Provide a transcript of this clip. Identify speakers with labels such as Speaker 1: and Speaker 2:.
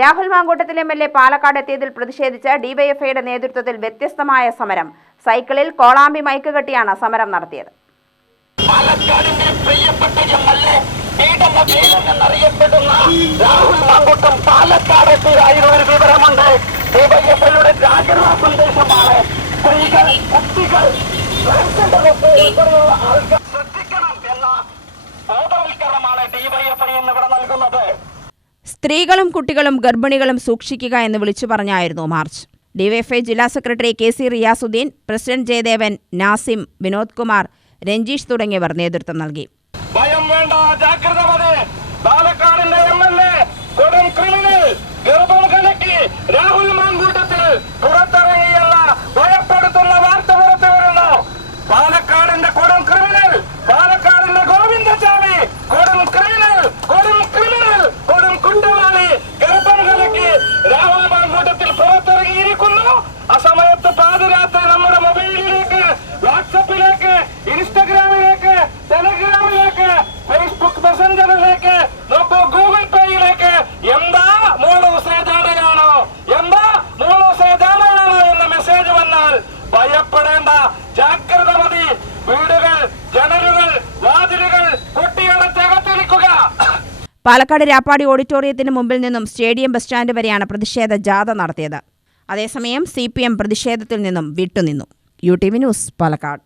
Speaker 1: Rahul Mankoottathil M L A Palakkad എത്തിയതിൽ പ്രതിഷേധിച്ച് ഡിവൈഎഫ്ഐയുടെ നേതൃത്വത്തിൽ വ്യത്യസ്തമായ സമരം. സൈക്കിളിൽ കോളാമ്പി മൈക്ക് കെട്ടിയാണ് സമരം നടത്തിയത്.
Speaker 2: എന്നറിയപ്പെടുന്ന രാഹുൽ പാലക്കാട് ഡിവൈഎഫ്ഐയുടെ സന്ദേശമാണ് സ്ത്രീകൾ കുട്ടികൾ ആൾക്കാർ
Speaker 1: സ്ത്രീകളും കുട്ടികളും ഗർഭിണികളും സൂക്ഷിക്കുക എന്ന് വിളിച്ചു പറഞ്ഞായിരുന്നു മാർച്ച്. ഡിവൈഎഫ്ഐ ജില്ലാ secretary K C Riyasudheen president Jayadevan Nasim Vinod Kumar Ranjeesh തുടങ്ങിയവർ നേതൃത്വം നൽകി.
Speaker 2: ഭയം വേണ്ട ജാഗ്രത ഇൻസ്റ്റഗ്രാമിലേക്ക് ടെലഗ്രാമിലേക്ക് ഫേസ്ബുക്ക് മെസ്സഞ്ചറിലേക്ക് നോക്കൂ ഗൂഗിൾ പേയിലേക്ക് എന്താ മൂന്ന് മെസ്സേജാണോ എന്താ മൂന്ന് മെസ്സേജാണോ എന്ന മെസ്സേജ് വന്നാൽ ഭയപ്പെടേണ്ട. ജാഗ്രത മതി. വീടുകൾ ജനലുകൾ വാതിലുകൾ കുട്ടികളെ
Speaker 1: പാലക്കാട് രാപ്പാടി ഓഡിറ്റോറിയത്തിന് മുമ്പിൽ നിന്നും സ്റ്റേഡിയം ബസ് സ്റ്റാൻഡ് വരെയാണ് പ്രതിഷേധ ജാഥ നടത്തിയത്. അതേസമയം സി പി എം പ്രതിഷേധത്തിൽ നിന്നും വിട്ടുനിന്നു. U T V news Palakkad.